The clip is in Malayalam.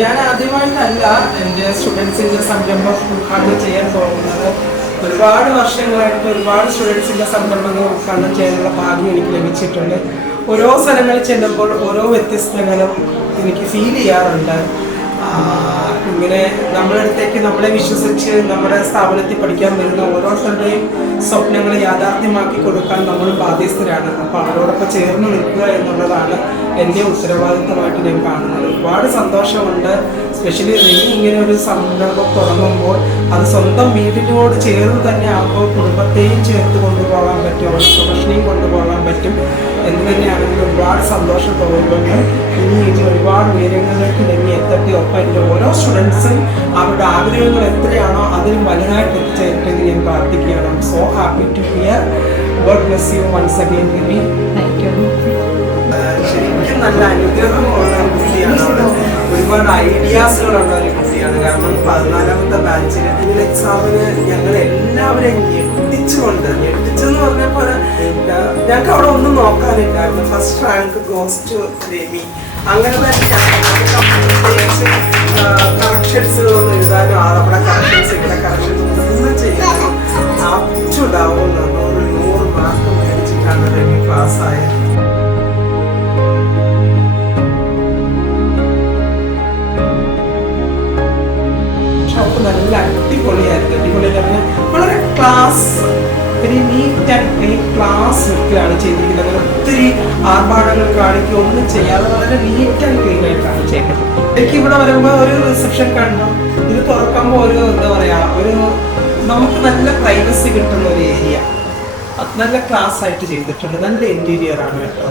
ഞാൻ ആദ്യമായിട്ടല്ല എൻ്റെ സ്റ്റുഡൻസിൻ്റെ സംരംഭം ഉദ്ഘാടനം ചെയ്യാൻ പോകുന്നത്. ഒരുപാട് വർഷങ്ങളായിട്ട് ഒരുപാട് സ്റ്റുഡൻസിൻ്റെ സംരംഭങ്ങൾ ഉദ്ഘാടനം ചെയ്യാനുള്ള ഭാഗ്യം എനിക്ക് ലഭിച്ചിട്ടുണ്ട്. ഓരോ സ്ഥലങ്ങളിൽ ചെല്ലുമ്പോൾ ഓരോ വ്യത്യസ്തങ്ങളും എനിക്ക് ഫീൽ ചെയ്യാറുണ്ട്. ഇങ്ങനെ നമ്മുടെ അടുത്തേക്ക് നമ്മളെ വിശ്വസിച്ച് നമ്മുടെ സ്ഥാപനത്തിൽ പഠിക്കാൻ വരുന്ന ഓരോരുത്തരുടെയും സ്വപ്നങ്ങൾ യാഥാർത്ഥ്യമാക്കി കൊടുക്കാൻ നമ്മൾ ബാധ്യസ്ഥരാണ്. അപ്പോൾ അവരോടൊപ്പം ചേർന്ന് നിൽക്കുക എന്നുള്ളതാണ് എൻ്റെ ഉത്തരവാദിത്തമായിട്ട് ഞാൻ കാണുന്നത്. ഒരുപാട് സന്തോഷമുണ്ട്. സ്പെഷ്യലി ഇങ്ങനെ ഒരു സംരംഭം തുടങ്ങുമ്പോൾ അത് സ്വന്തം വീടിനോട് ചേർന്ന് തന്നെ ആകുമ്പോൾ കുടുംബത്തെയും ചേർത്ത് കൊണ്ടുപോകാൻ പറ്റും, അവരുടെ പ്രൊഫഷനെയും കൊണ്ടുപോകാൻ പറ്റും എന്ന് തന്നെയാണെങ്കിൽ ഒരുപാട് സന്തോഷം തോന്നുന്നുണ്ട്. ഇനി ഒരുപാട് ഉയരങ്ങളിലേക്ക് ഇനി എത്തട്ടെ. ഒപ്പം എൻ്റെ ഓരോ സ്റ്റുഡൻസും അവരുടെ ആഗ്രഹങ്ങൾ എത്രയാണോ അതിലും വലുതായിട്ട് എത്തിച്ചേരട്ടെ എന്ന് ഞാൻ പ്രാർത്ഥിക്കുകയാണ്. I am so happy to hear. God bless you once again Rimi. ശരിക്കും നല്ല അനുഗ്രഹമുള്ള കുട്ടിയാണ്. ഒരുപാട് ഐഡിയാസുകളുള്ള ഒരു കുട്ടിയാണ്. കാരണം 14ാമത്തെ ബാച്ചിന് എക്സാമിന് ഞങ്ങൾ എല്ലാവരെയും ഞെട്ടിച്ചെന്ന് പറഞ്ഞപ്പോൾ ഞങ്ങൾക്ക് അവിടെ ഒന്നും നോക്കാനില്ലായിരുന്നു. First rank goes to Ravi. അങ്ങനെ തന്നെ കറക്ഷൻസുകളൊന്നും എഴുതാനും അവിടെ കറക്ഷൻസ് ഇവിടെ കറക്ഷൻസ് ഒന്നും ചെയ്യാനും അപ്റ്റുണ്ടാവുന്ന 100 മാർക്ക് മേടിച്ചിട്ടാണ് രവി പാസ്സായത്. നല്ല അടിപൊളിയായിരുന്നു. വളരെ ക്ലാസ്, ഒരു നീറ്റ് ആൻഡ് ക്ലീൻ ക്ലാസ് ലുക്കിലാണ് ചെയ്തിരിക്കുന്നത്. ഒത്തിരി ആർഭാടങ്ങൾ കാണിക്കുക ഒന്നും ചെയ്യാതെ വളരെ നീറ്റ് ആൻഡ് ക്ലീൻ ആയിട്ടാണ് ചെയ്യുന്നത്. എനിക്ക് ഇവിടെ വരുമ്പോൾ ഒരു റിസപ്ഷൻ കണ്ടു. ഇത് തുറക്കുമ്പോൾ ഒരു എന്താ പറയുക, ഒരു നമുക്ക് നല്ല പ്രൈവസി കിട്ടുന്ന ഒരു ഏരിയ. നല്ല ക്ലാസ് ആയിട്ട് ചെയ്തിട്ടുണ്ട്. നല്ല ഇന്റീരിയർ ആണ് കേട്ടോ.